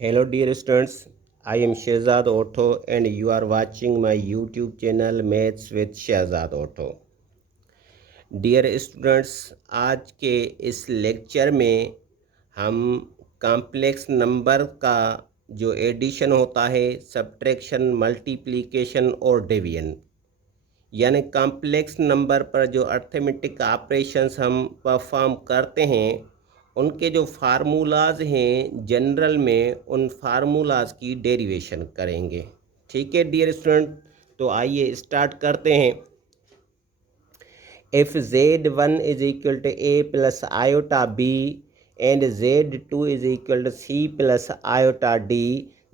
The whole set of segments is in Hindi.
Hello dear students, I am Shehzad Otho and you are watching my YouTube channel Maths with Shehzad Otho। Dear students, आज के इस लेक्चर में हम कॉम्प्लेक्स नंबर का जो एडिशन होता है, सब्ट्रैक्शन, मल्टीप्लिकेशन और डिवीजन, यानी कॉम्प्लेक्स नंबर पर जो अर्थमेटिक ऑपरेशंस हम परफॉर्म करते हैं, उनके जो फार्मूलाज हैं जनरल में, उन फार्मूलाज की डेरिवेशन करेंगे। ठीक है डियर स्टूडेंट, तो आइए स्टार्ट करते हैं। If z1 is equal to a plus iota b and z2 is equal to c plus iota d,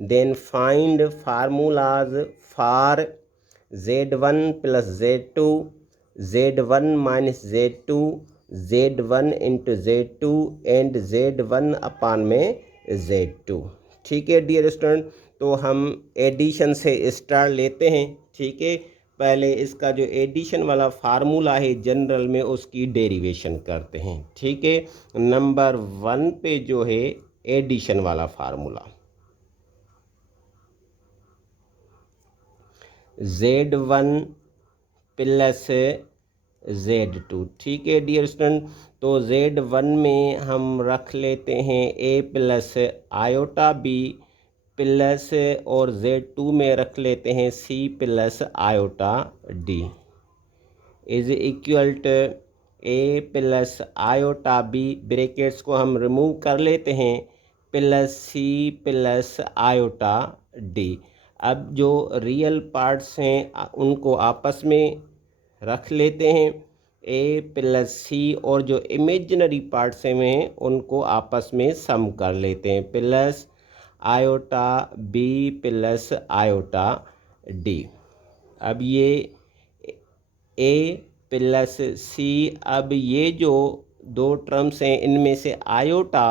then find formulas for z1 plus z2, z1 minus z2, z1 into z2 and z1 upon में z2। ठीक है डियर स्टूडेंट, तो हम एडिशन से स्टार्ट लेते हैं। ठीक है, पहले इसका जो एडिशन वाला फार्मूला है जनरल में, उसकी डेरिवेशन करते हैं। ठीक है, नंबर 1 पे जो है एडिशन वाला फार्मूला z1 प्लस z2। ठीक है डियर स्टूडेंट, तो z1 में हम रख लेते हैं a plus iota b plus, और z2 में रख लेते हैं c plus iota d is equal to a plus iota b, brackets को हम रिमूव कर लेते हैं, plus c plus iota d। अब जो रियल पार्ट्स हैं उनको आपस में रख लेते हैं, a प्लस सी, और जो इमेजिनरी पार्ट्स हैं उनको आपस में सम कर लेते हैं, plus iota b plus iota d। अब ये a प्लस सी, अब ये जो दो टर्म्स हैं इनमें से आयोटा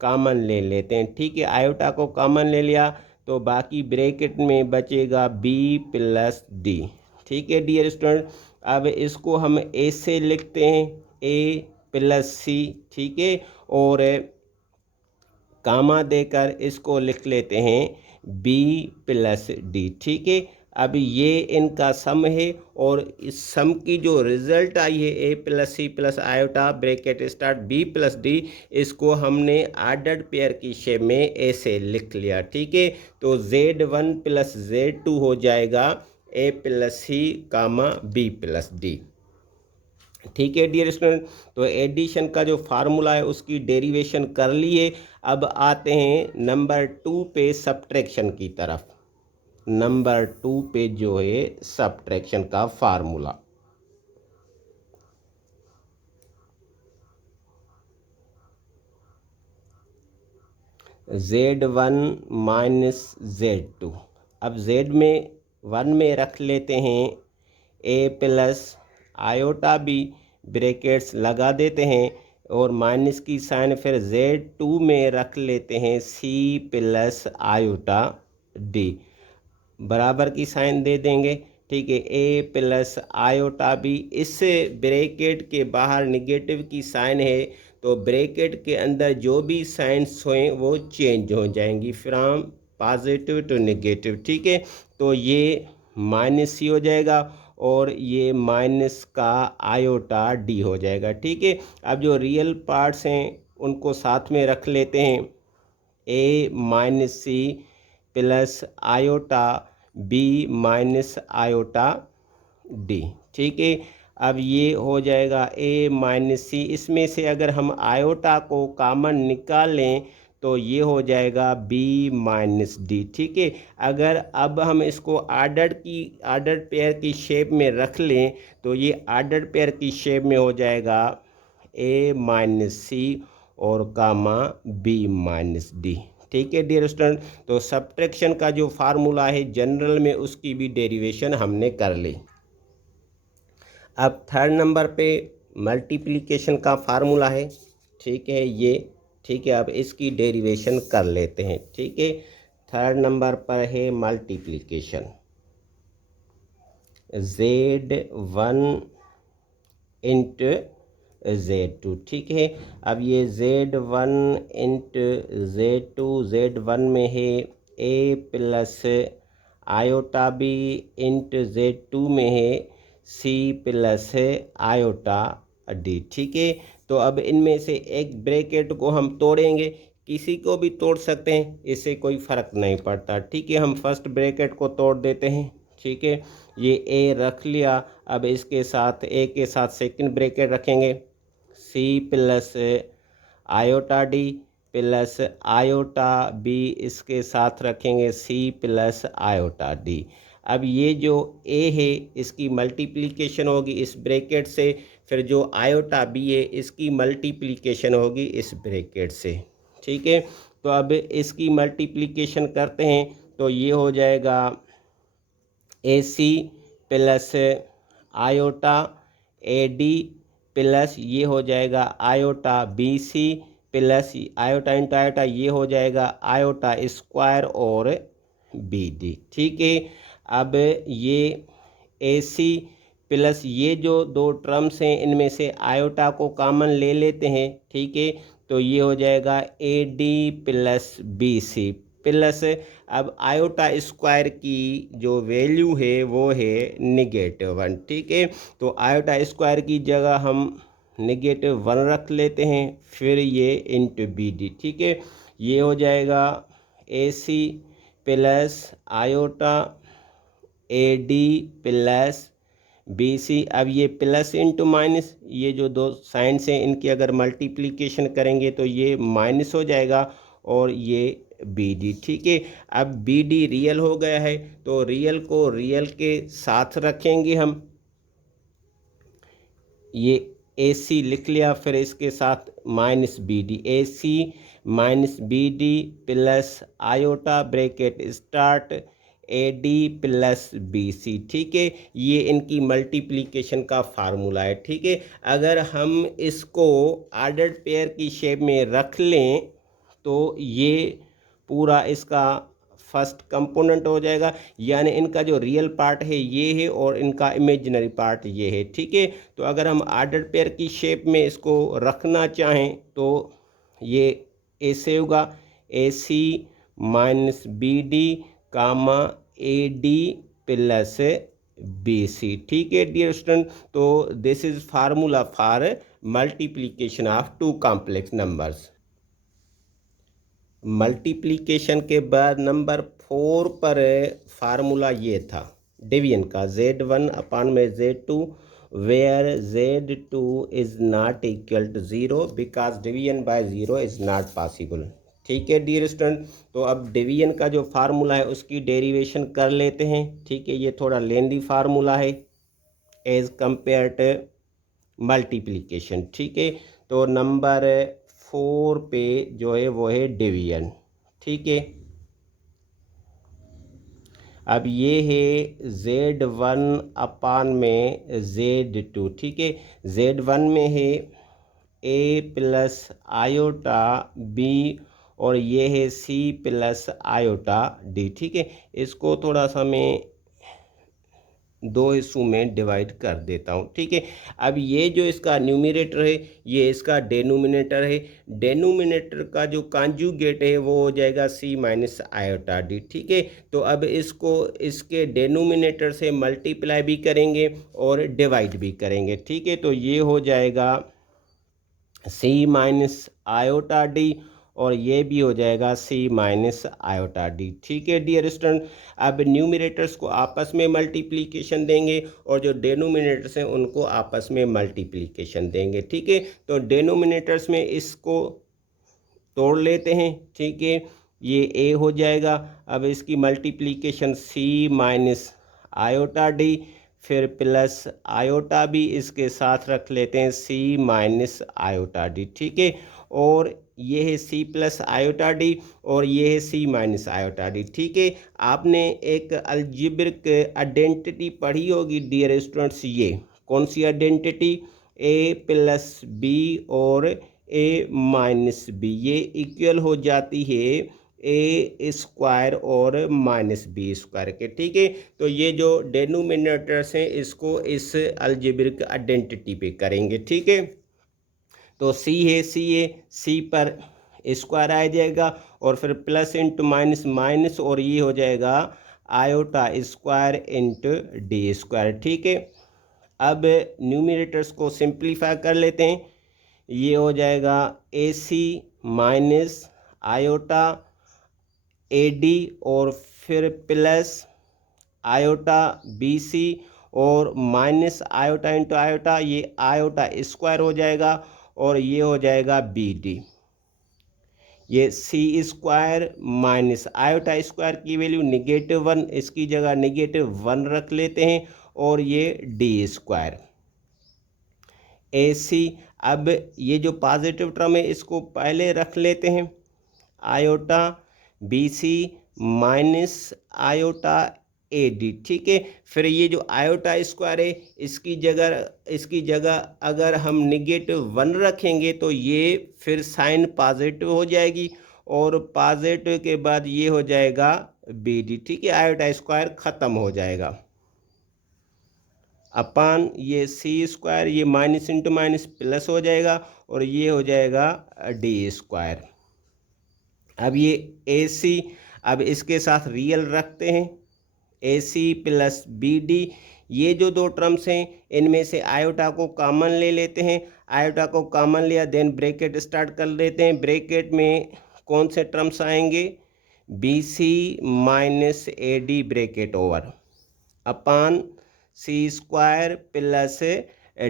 कॉमन ले लेते हैं। ठीक है, आयोटा को कॉमन ले लिया तो बाकी ब्रैकेट में बचेगा b प्लस डी। ठीक है डियर स्टूडेंट, अब इसको हम a से लिखते हैं, a प्लस सी। ठीक है, और कामा देकर इसको लिख लेते हैं b प्लस डी। ठीक है, अब ये इनका सम है, और इस सम की जो रिजल्ट आई है a plus C plus iota bracket start b plus D, इसको हमने ऑर्डर्ड पेयर की शेप में ऐसे लिख लिया। ठीक है, तो z1 प्लस z2 हो जाएगा a plus C comma b plus D. ठीक है डियर स्टूडेंट, तो एडिशन का जो फार्मूला है उसकी डेरिवेशन कर लिए। अब आते हैं नंबर 2 पे सब्ट्रैक्शन की तरफ। नंबर 2 पे जो है सब्ट्रैक्शन का फार्मूला z1 माइनस z2। अब z में 1 में रख लेते हैं a plus iota b, brackets लगा देते हैं, और माइनस की साइन फिर z2 में रख लेते हैं c प्लस आयोटा d, बराबर की साइन दे देंगे। ठीक है, a प्लस आयोटा b, इस ब्रैकेट के बाहर निगेटिव की साइन है तो ब्रैकेट के अंदर जो भी साइंस हों वो चेंज हो जाएंगी, फ्रॉम पॉजिटिव टू नेगेटिव। ठीक है, तो ये माइनस ही हो जाएगा और ये माइनस का आयोटा डी हो जाएगा। ठीक है, अब जो रियल पार्ट्स हैं उनको साथ में रख लेते हैं, a minus C plus iota b minus iota D. ठीक है, अब ये हो जाएगा a माइनस सी, इसमें से अगर हम आयोटा को कॉमन निकालें तो ये हो जाएगा b माइनस डी। ठीक है, अगर अब हम इसको आर्डर्ड पेयर की शेप में रख लें तो ये आर्डर्ड पेयर की शेप में हो जाएगा a माइनस सी और कामा b माइनस डी। ठीक है डियर स्टूडेंट, तो सब्ट्रैक्शन का जो फार्मूला है जनरल में उसकी भी डेरिवेशन हमने कर ली। अब थर्ड नंबर पे मल्टीप्लिकेशन का फार्मूला है। ठीक है, ये ठीक है, अब इसकी डेरिवेशन कर लेते हैं। ठीक है, थर्ड नंबर पर है मल्टीप्लिकेशन, z1 इंटू Z2, ठीक है। अब ये Z1 इंटू Z2, Z1 में है A plus iota B into Z2 में है C प्लस आयोटा डी, ठीक है। तो अब इनमें से एक ब्रैकेट को हम तोड़ेंगे, किसी को भी तोड़ सकते हैं, इससे कोई फ़र्क नहीं पड़ता, ठीक है। हम फर्स्ट ब्रैकेट को तोड़ देते हैं, ठीक है। ये ए रख लिया, अब इसके साथ ए के साथ सेकंड ब्रैकेट रखेंगे, C plus iota D plus iota B, इसके साथ रखेंगे सी प्लस आयोटा डी। अब ये जो ए है इसकी मल्टीप्लिकेशन होगी इस ब्रैकेट से, फिर जो आयोटा बी है इसकी मल्टीप्लिकेशन होगी इस ब्रैकेट से, ठीक है। तो अब इसकी मल्टीप्लिकेशन करते हैं तो ये हो जाएगा A C plus iota A D plus ये हो जाएगा iota B C plus iota into iota ये हो जाएगा आयोटा स्क्वायर और बी डी, ठीक है। अब ये ए सी प्लस ये जो दो टर्म्स हैं इनमें से आयोटा को कॉमन ले लेते हैं, ठीक है। तो ये हो जाएगा A D plus B C plus, अब आयोटा स्क्वायर की जो वैल्यू है वो है -1, ठीक है। तो आयोटा स्क्वायर की जगह हम -1 रख लेते हैं, फिर ये इंटू बी डी, ठीक है। ये हो जाएगा A C plus iota A D plus B C. अब ये प्लस इंटू माइनस, ये जो दो साइंस हैं इनकी अगर मल्टीप्लिकेशन करेंगे तो ये माइनस हो जाएगा और ये बी डी, ठीक है। अब बी डी रियल हो गया है तो रियल को रियल के साथ रखेंगे हम, ये ए सी लिख लिया, फिर इसके साथ minus B D, A C minus B D plus iota bracket start A D plus B C, ठीक है। ये इनकी मल्टीप्लिकेशन का फार्मूला है, ठीक है। अगर हम इसको ऑर्डर्ड पेयर की शेप में रख लें तो ये पूरा इसका फर्स्ट कंपोनेंट हो जाएगा, यानी इनका जो रियल पार्ट है ये है और इनका इमेजिनरी पार्ट ये है, ठीक है। तो अगर हम ऑर्डर्ड पेयर की शेप में इसको रखना चाहें तो ये ऐसे होगा, A C minus B D comma A D plus B C, ठीक है डियर स्टूडेंट। तो this is formula for multiplication of two complex numbers. Multiplication के बाद नंबर 4 पर फार्मूला ये था डिवीजन का, Z1 अपान में Z2 where Z2 is not equal to 0 because division by 0 is not possible, ठीक है डियर स्टूडेंट। तो अब डिवीजन का जो फार्मूला है उसकी डेरिवेशन कर लेते हैं, ठीक है। ये थोड़ा लेंदी फार्मूला है एज कंपेयर टू मल्टीप्लिकेशन, ठीक है। तो नंबर 4 पे जो है वो है डिवीजन, ठीक है। अब ये है Z1 अपान में Z2, ठीक है। Z1 में है A प्लस आयोटा B और ये है C प्लस आयोटा D, ठीक है। इसको थोड़ा सा मैं दो हिस्सों में डिवाइड कर देता हूँ, ठीक है। अब ये जो इसका न्यूमरेटर है ये इसका डेनोमिनेटर है, डेनोमिनेटर का जो कॉन्जुगेट है वो हो जाएगा C माइनस आयोटा डी, ठीक है। तो अब इसको इसके डेनोमिनेटर से मल्टीप्लाई भी करेंगे और डिवाइड भी करेंगे, ठीक है। तो ये हो जाएगा C माइनस आयोटा डी और ये भी हो जाएगा C माइनस आयोटा डी, ठीक है डियर स्टूडेंट। अब न्यूमरेटर्स को आपस में मल्टीप्लिकेशन देंगे और जो डेनोमिनेटर्स हैं उनको आपस में मल्टीप्लिकेशन देंगे, ठीक है। तो डेनोमिनेटर्स में इसको तोड़ लेते हैं, ठीक है। ये A हो जाएगा, अब इसकी multiplication C minus iota D फिर प्लस आयोटा भी इसके साथ रख लेते हैं C माइनस आयोटा डी, ठीक है। और ये है C प्लस आयोटा डी और ये है C माइनस आयोटा डी, ठीक है। आपने एक अलजेब्रिक आइडेंटिटी पढ़ी होगी डियर स्टूडेंट्स, ये कौन सी आइडेंटिटी, A प्लस बी और A माइनस बी, ये इक्वल हो जाती है ए स्क्वायर और माइनस बी स्क्वायर के, ठीक है। तो ये जो डेनोमिनेटर्स हैं इसको इस अलजेब्रिक आइडेंटिटी पे करेंगे, ठीक है। तो सी है सी पर स्क्वायर आ जाएगा और फिर प्लस इंटू माइनस माइनस और ये हो जाएगा iota square into D square. ठीक है, अब न्यूमिनेटर्स को सिंप्लीफाई कर लेते हैं। ये हो जाएगा A C minus iota A D और फिर प्लस आयोटा बी सी और माइनस आयोटा इंटू आयोटा, ये आयोटा स्क्वायर हो जाएगा और ये हो जाएगा बी डी। ये सी स्क्वायर माइनस आयोटा स्क्वायर की वैल्यू -1, इसकी जगह -1 रख लेते हैं और ये डी स्क्वायर ए सी। अब ये जो पॉजिटिव टर्म है इसको पहले रख लेते हैं, iota B C minus iota A D. ठीक है, फिर ये जो आयोटा स्क्वायर है इसकी जगह अगर हम -1 रखेंगे तो ये फिर साइन पॉजिटिव हो जाएगी और पॉजिटिव के बाद ये हो जाएगा बी डी। ठीक है, आयोटा स्क्वायर ख़त्म हो जाएगा अपान ये सी स्क्वायर, ये माइनस इंटू माइनस प्लस हो जाएगा और ये हो जाएगा डी स्क्वायर। अब ये ए सी, अब इसके साथ रियल रखते हैं, ए सी प्लस बी डी। ये जो दो टर्म्स हैं इनमें से आयोटा को कॉमन ले लेते हैं, आयोटा को कॉमन लिया देन ब्रैकेट स्टार्ट कर लेते हैं। ब्रैकेट में कौन से टर्म्स आएंगे, B C minus A D bracket over upon C square plus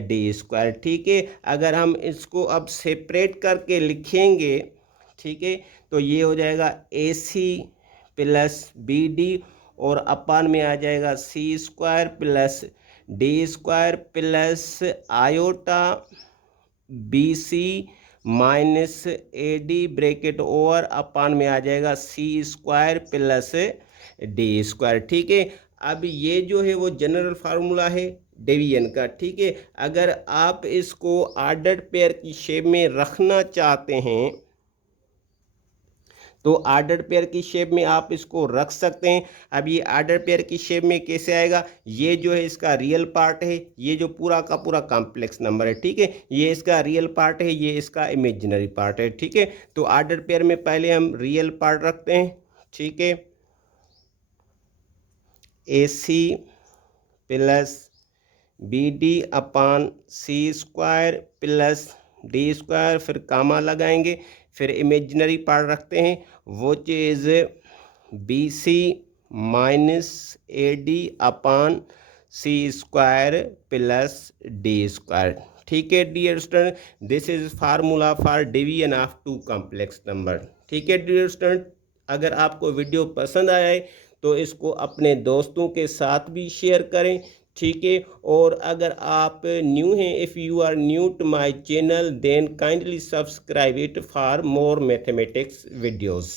D square. ठीक है, अगर हम इसको अब सेपरेट करके लिखेंगे, ठीक है, तो ये हो जाएगा A C plus B D और अपान में आ जाएगा C square plus D square plus iota B C minus A D bracket over upon में आ जाएगा C square plus D square. ठीक है, अब ये जो है वो जनरल फार्मूला है डिवीजन का। ठीक है, अगर आप इसको ऑर्डर्ड पेयर की शेप में रखना चाहते हैं तो ऑर्डर पेयर की शेप में आप इसको रख सकते हैं। अब ये ऑर्डर पेयर की शेप में कैसे आएगा, ये जो है इसका रियल पार्ट है, ये जो पूरा का पूरा कॉम्प्लेक्स नंबर है, ठीक है, ये इसका रियल पार्ट है, ये इसका इमेजिनरी पार्ट है। ठीक है, तो ऑर्डर पेयर में पहले हम रियल पार्ट रखते हैं। ठीक है, A C plus B D upon C square plus D square, फिर कामा लगाएंगे, फिर इमेजिनरी पार्ट रखते हैं वो चीज़ B C minus A D upon C square plus D square. ठीक है dear student, this is formula for division of two complex number. ठीक है डियर स्टूडेंट, अगर आपको वीडियो पसंद आया है तो इसको अपने दोस्तों के साथ भी शेयर करें। ठीक है, और अगर आप न्यू हैं, if you are new to my channel then kindly subscribe it for more mathematics videos.